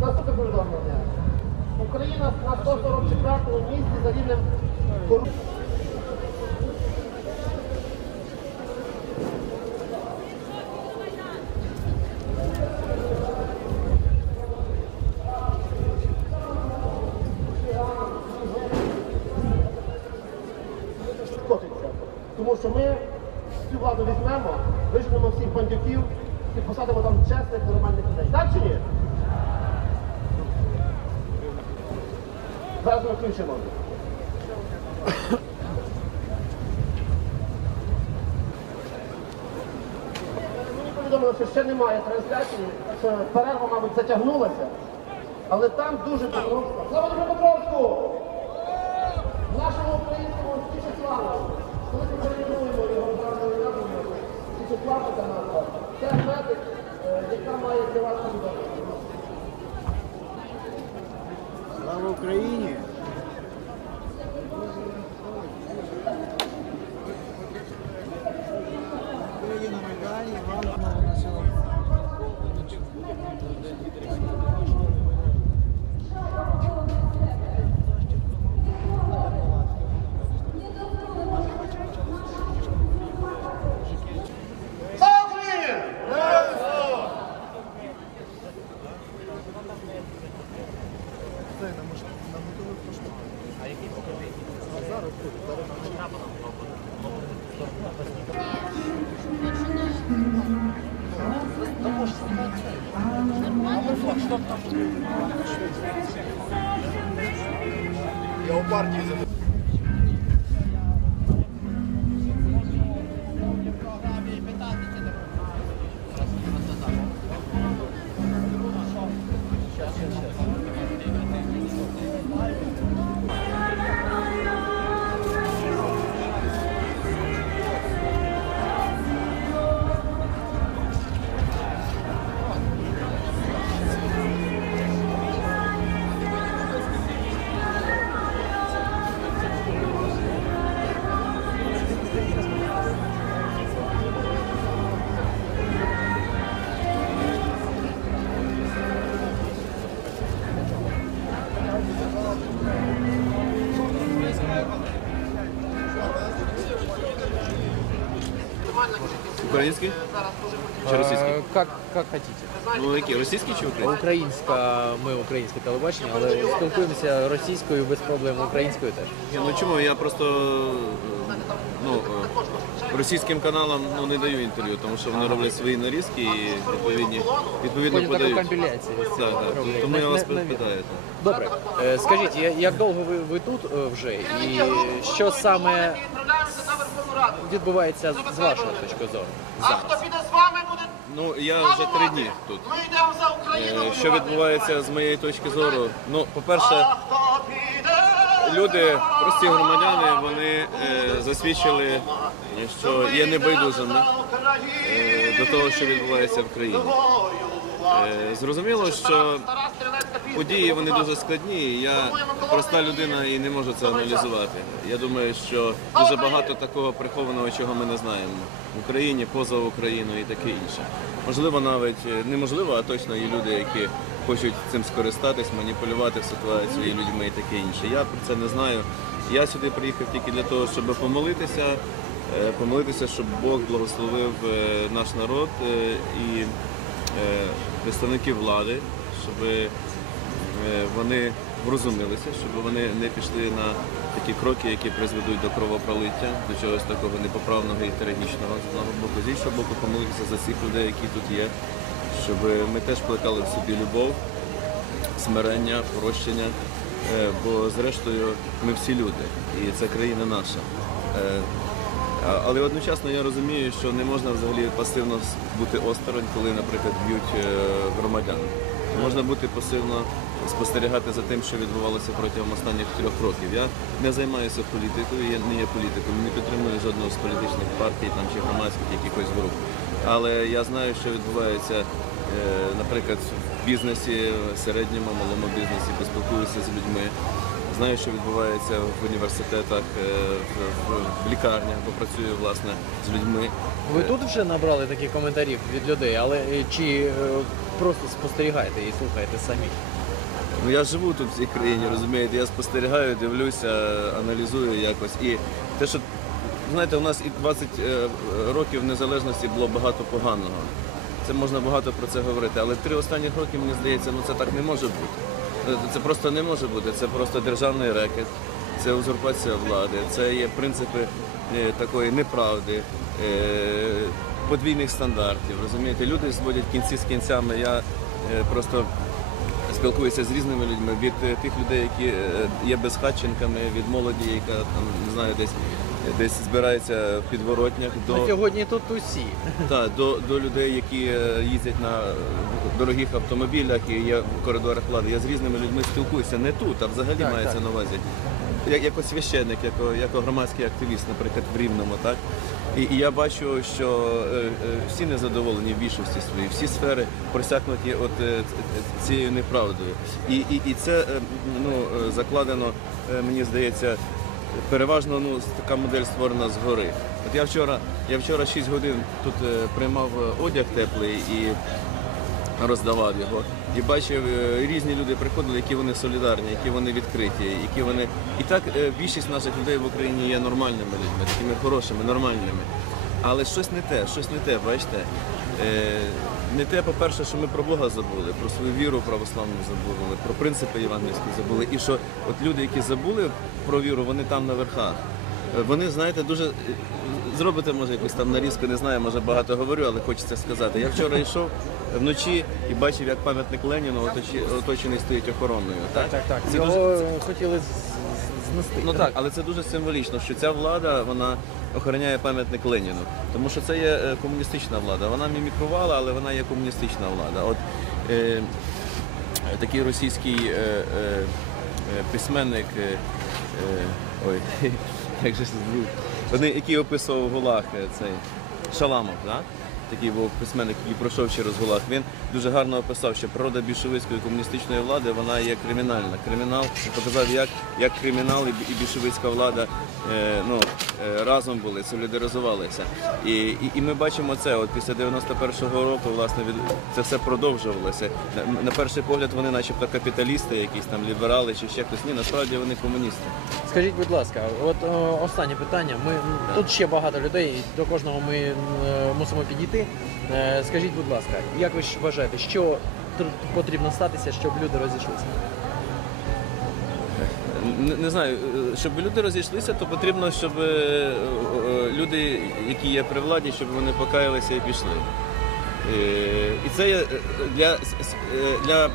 Наступне повідомлення. Україна на 144 місці за рівнем корупції. котиться. Тому що ми цю владу візьмемо, виженемо всіх бандюків і посадимо там чесних, нормальних людей. Так чи ні? Зараз ми включимо. Мені повідомили, що ще немає трансляції, що перерва, мабуть, затягнулася. Але там дуже Петровська. Слава Дніпропетровську! Нашому українському Січеславу, коли ми перейменуємо його державною назвою, Січеслав це назва, це медик, е, яка має для вас. Слава Україні! Український? Чи російський? Е, Как, как хотите. Ну які, російський чи український? Українська, ми українське телебачення, але спілкуємося російською без проблем, українською теж. Ні, ну чому? Я просто е, ну, е, російським каналам ну, не даю інтерв'ю, тому що вони роблять свої нарізки і відповідні, відповідно Потім подають. Так, так. роблять. Тому я вас не- питаю. Добре, Е, скажіть, я- як довго ви, ви тут е, вже і що саме відбувається з вашої точки зору? А хто піде з вами, буде Ну, я вже три дні тут. Ми йдемо за Україну. Е, Що відбувається з моєї точки зору? Ну, по-перше, люди, прості громадяни, вони е, засвідчили, що є небайдужими е, до того, що відбувається в країні. Е, Зрозуміло, що події вони дуже складні. і Я проста людина і не можу це аналізувати. Я думаю, що дуже багато такого прихованого, чого ми не знаємо в Україні, поза Україною і таке інше. Можливо, навіть е, неможливо, а точно є люди, які хочуть цим скористатись, маніпулювати ситуацією людьми і таке інше. Я про це не знаю. Я сюди приїхав тільки для того, щоб помолитися, е, помолитися, щоб Бог благословив наш народ і представників влади, щоб е, вони врозумілися, щоб вони не пішли на такі кроки, які призведуть до кровопролиття, до чогось такого непоправного і трагічного з одного боку. З іншого боку, помолитися за цих людей, які тут є, щоб ми теж плекали в собі любов, смирення, прощення. Е, Бо зрештою ми всі люди, і це країна наша. Але одночасно я розумію, що не можна взагалі пасивно бути осторонь, коли, наприклад, б'ють е, громадян. Можна бути пасивно спостерігати за тим, що відбувалося протягом останніх трьох років. Я не займаюся політикою, я не є політиком, не підтримую жодного з політичних партій там, чи громадських якихось груп. Але я знаю, що відбувається, е, наприклад, в бізнесі, середньому, малому бізнесі, поспілкуюся з людьми, знаю, що відбувається в університетах, е, в, лікарнях, бо працюю власне з людьми. Ви тут вже набрали таких коментарів від людей, але е, чи е, просто спостерігаєте і слухаєте самі? Ну я живу тут в цій країні, розумієте, я спостерігаю, дивлюся, аналізую якось. І те, що знаєте, у нас і 20 е, років незалежності було багато поганого. Це можна багато про це говорити, але три останні роки, мені здається, ну це так не може бути. Це просто не може бути. Це просто державний рекет, це узурпація влади, це є принципи е, такої неправди, е, подвійних стандартів. Розумієте, люди зводять кінці з кінцями. Я е, просто спілкуюся з різними людьми від тих людей, які є безхатченками, від молоді, яка там не знаю, десь десь збирається в підворотнях, до, сьогодні тут усі. та, до, до людей, які е, їздять на дорогих автомобілях і є в коридорах влади. Я з різними людьми спілкуюся не тут, а взагалі Так, мається так. на увазі. Як, як священник, як, як громадський активіст, наприклад, в Рівному, так? І, і я бачу, що е, е, всі незадоволені в більшості своїй, всі сфери просякнуті от е, цією неправдою. І, і, і це е, ну, е, закладено, е, мені здається, переважно ну, така модель створена згори. От я вчора, я вчора 6 годин тут е, приймав е, одяг теплий і роздавав його. І бачив, е, різні люди приходили, які вони солідарні, які вони відкриті, які вони. І так більшість наших людей в Україні є нормальними людьми, такими хорошими, нормальними. Але щось не те, щось не те, бачите. Е, Не те, по-перше, що ми про Бога забули, про свою віру православну забули, про принципи євангельські забули. І що от люди, які забули про віру, вони там на верхах. Е, Вони, знаєте, дуже е, зробите, може, якусь там нарізку, не знаю, може багато говорю, але хочеться сказати. Я вчора йшов вночі і бачив, як пам'ятник Леніну оточений стоїть охороною. Так, Так, так. Це Його дуже, хотіли з- Ну так, але це дуже символічно, що ця влада вона охороняє пам'ятник Леніну. Тому що це є е, комуністична влада. Вона мімікрувала, але вона є комуністична влада. От е, такий російський е, е, е, письменник, е, е, ой, як же який описував Гулаг, е, цей Шаламов, да? Такий був письменник, який пройшов через Гулаг. Він дуже гарно описав, що природа більшовицької комуністичної влади вона є кримінальна. Кримінал показав, як, як кримінал і більшовицька влада е, ну, е, разом були, солідаризувалися. І, і, і ми бачимо це. От після 91-го року власне від це все продовжувалося. На, на перший погляд вони, начебто, капіталісти, якісь там ліберали чи ще хтось. Ні, насправді вони комуністи. Скажіть, будь ласка, от о, останнє питання. Ми тут ще багато людей, до кожного ми е, мусимо підійти. Е, Скажіть, будь ласка, як ви вважаєте, що потрібно статися, щоб люди розійшлися? Не, не знаю, е, щоб люди розійшлися, то потрібно, щоб е, люди, які є при владі, щоб вони покаялися і пішли. І це для, для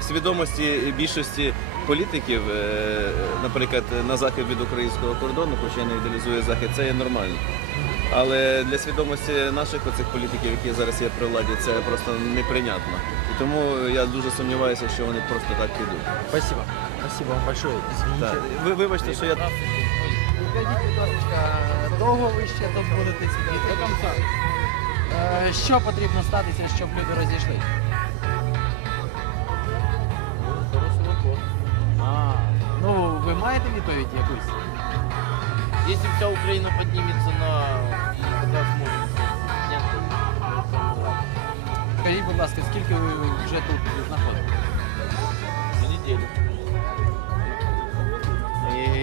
свідомості більшості політиків, е, наприклад, на захід від українського кордону, хоча я не ідеалізую захід, це є нормально. Але для свідомості наших оцих політиків, які зараз є при владі, це просто неприйнятно. І тому я дуже сумніваюся, що вони просто так підуть. Спасибо. Спасибо вам большое. Извините. Ви вибачте, що я Скажіть, будь ласка, довго ви ще тут будете сидіти? До кінця. Що потрібно статися, щоб люди розійшлися? Маєте відповідь якусь? Если вся Украина поднимется на сможем. Скажіть, будь ласка, скільки ви вже тут знаходитесь? на неделю.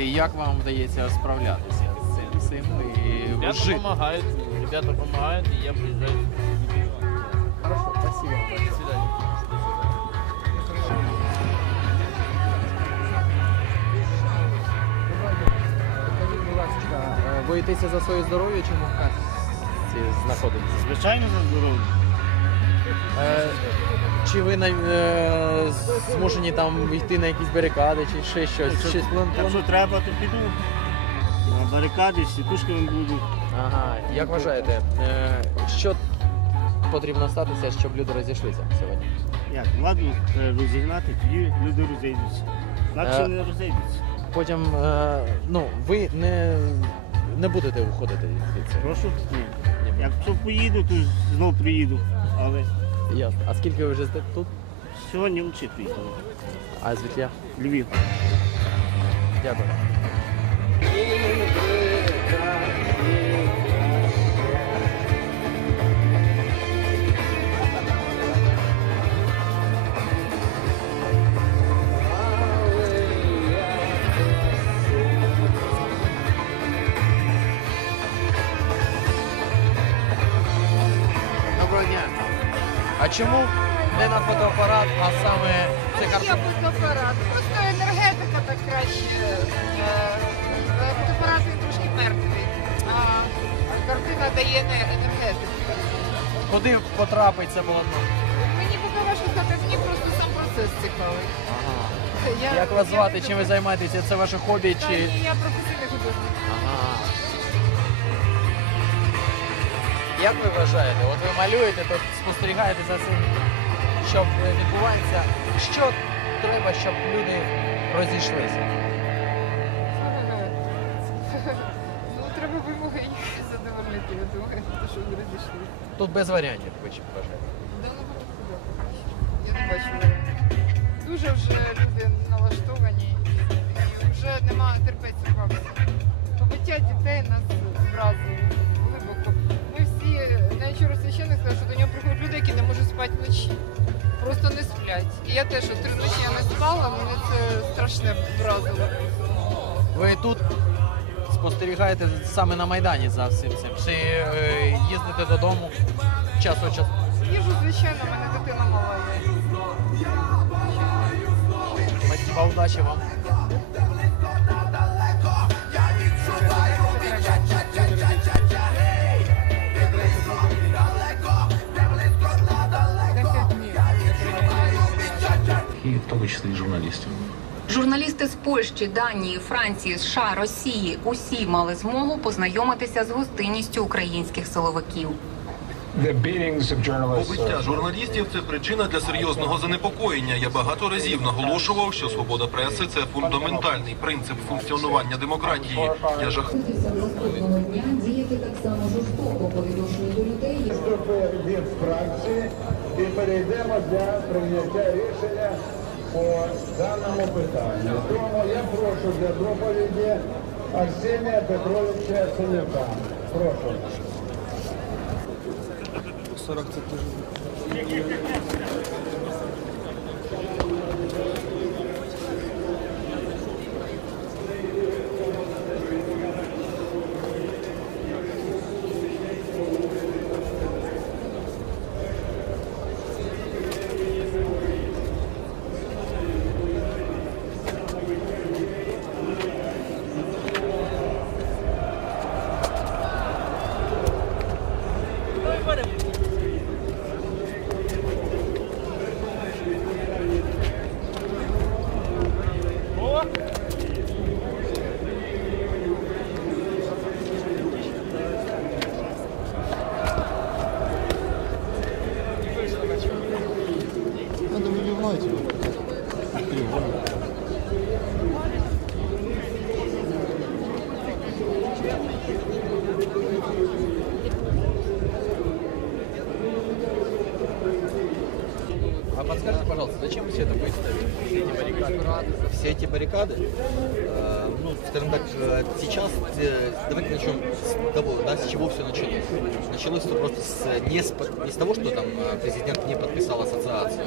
І як вам вдається справлятися з цим всім і Ребята жити? помогают, ребята помогают, и я приезжаю. Хорошо, спасибо. До свидания. Ласка, е, боїтеся за своє здоров'я чи касці знаходитесь? Звичайно, за здоров'я. Е, Чи ви на- е, змушені там йти на якісь барикади чи ще щось? Якщо, щось план- якщо треба, то піду. На барикади, з сітушками буду. Ага, як вважаєте, е, що потрібно статися, щоб люди розійшлися сьогодні? Як, владу треба розігнати, тоді люди розійдуться. Інакше Е. не розійдуться. Потім, е, ну, ви не, не будете виходити звідси. Прошу? Ні. Якщо поїду, то знову приїду. Але Ясно. А скільки ви вже тут? Сьогодні вчити приїхали. А звідки? Львів. Дякую. А чому не на фотоапарат, а саме це Є картина? фотоапарат. Просто енергетика так краще. Е, е, Фотоапарат він трошки мертвий, а картина дає не- енергетику. Куди потрапить це полотно? Мені поки важко сказати, мені просто сам процес цікавий. Ага. Я, Як вас звати? Чим ви займаєтеся? Це ваше хобі чи. Я професійний художник. Ага. Як ви вважаєте? От ви малюєте, тут спостерігаєте за цим, що відбувається. Що треба, щоб люди розійшлися? Ну, треба вимоги їх задовольнити, я думаю, тому що вони розійшли. Тут без варіантів, ви чи вважаєте? Да, ну. Я не бачу. Дуже вже люди налаштовані і вже нема терпець рвався. Побиття дітей нас вразило вчора священник сказав, що до нього приходять люди, які не можуть спати вночі. Просто не сплять. І я теж от три ночі я не спала, мене це страшне вразило. Ви тут спостерігаєте саме на Майдані за всім цим? Чи е, їздите додому час від часу? Їжу, звичайно, в мене дитина мала є. Спасибо, удачі вам. Тому числі і журналістів. Журналісти з Польщі, Данії, Франції, США, Росії усі мали змогу познайомитися з гостинністю українських силовиків. Побиття журналістів це причина для серйозного занепокоєння. Я багато разів наголошував, що свобода преси це фундаментальний принцип функціонування демократії. Я жах Наступного дня діяти так само жорстоко по відношенню до людей. від фракції і перейдемо для прийняття рішення по даному питанню. Тому я прошу для доповіді Арсенія Петровича Синяка. Прошу. А подскажите, пожалуйста, зачем все это выставили? Все эти баррикады? э, ну, скажем так, э, сейчас э, давайте начнем с того, да, с чего все началось. Началось все просто с, не, с, не с того, что там президент не подписал ассоциацию,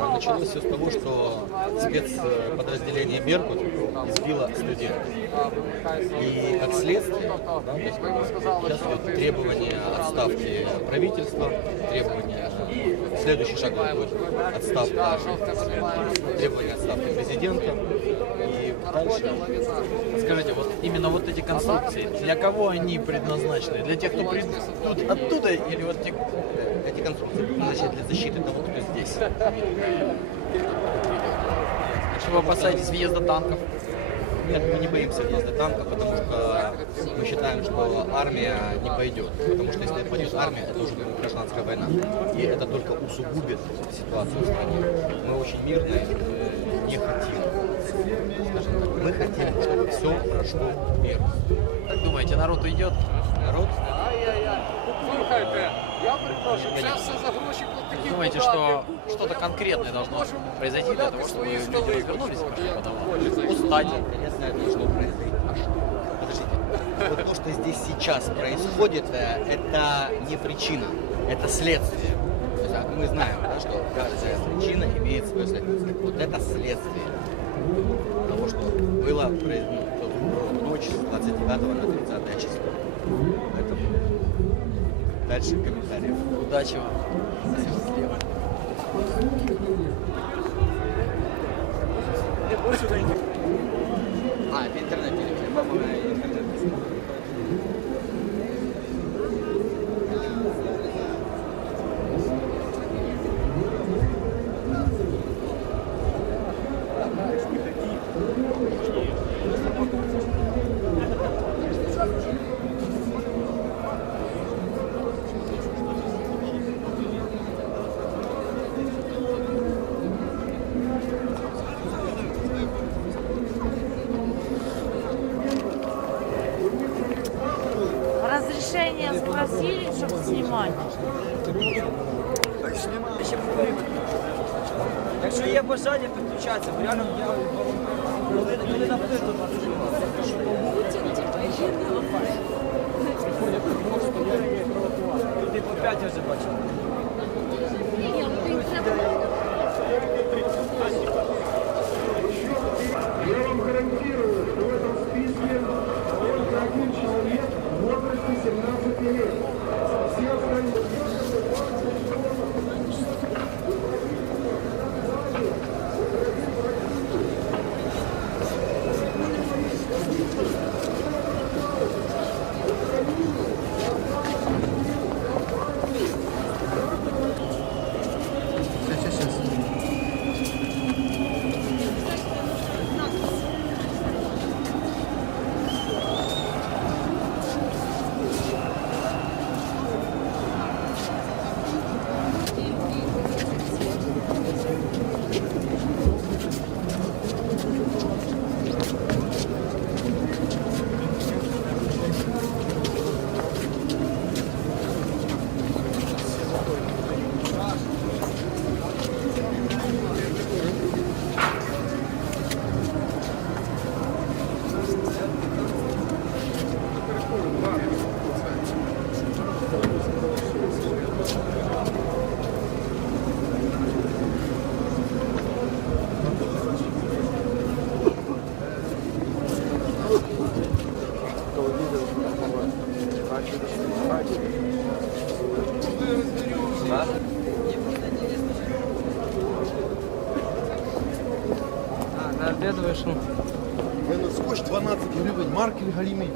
а началось все с того, что спецподразделение Беркут избило студентов. И как следствие, да, то есть, сейчас идет требование отставки правительства, требование, следующий шаг будет отставка, требование отставки президента. И дальше Скажите, вот именно вот эти конструкции, для кого они предназначены? Для тех, кто придут оттуда или вот те... эти конструкции предназначены для защиты того, кто здесь. Вы опасаетесь въезда танков? Нет, мы не боимся въезда танков, потому что мы считаем, что армия не пойдет. Потому что если пойдет армия, это уже будет гражданская война. И это только усугубит ситуацию в стране. Мы очень мирные, не хотим. Скажем так, мы хотим, чтобы все прошло мирно. Как думаете, народ уйдет? Народ Думаете, что что-то конкретное должно произойти для того, чтобы люди развернулись хочеться. Устать. Интересно, должно произойти. А что? Подождите. Вот то, что здесь сейчас происходит, э, это не причина, это следствие. А мы знаем, да, что каждая причина имеет свое следствие. Вот это следствие того, что было ну, ночь с 29 на 30 число. Поэтому дальше комментариев. Удачи вам. Счастливо. А, это интернет. Папа интернет. Чтобы снимать. Якщо є бажання підключатися, бо реально я коли, коли написано Люди по п'ять вже бачив. 12 гривень, маркер галімий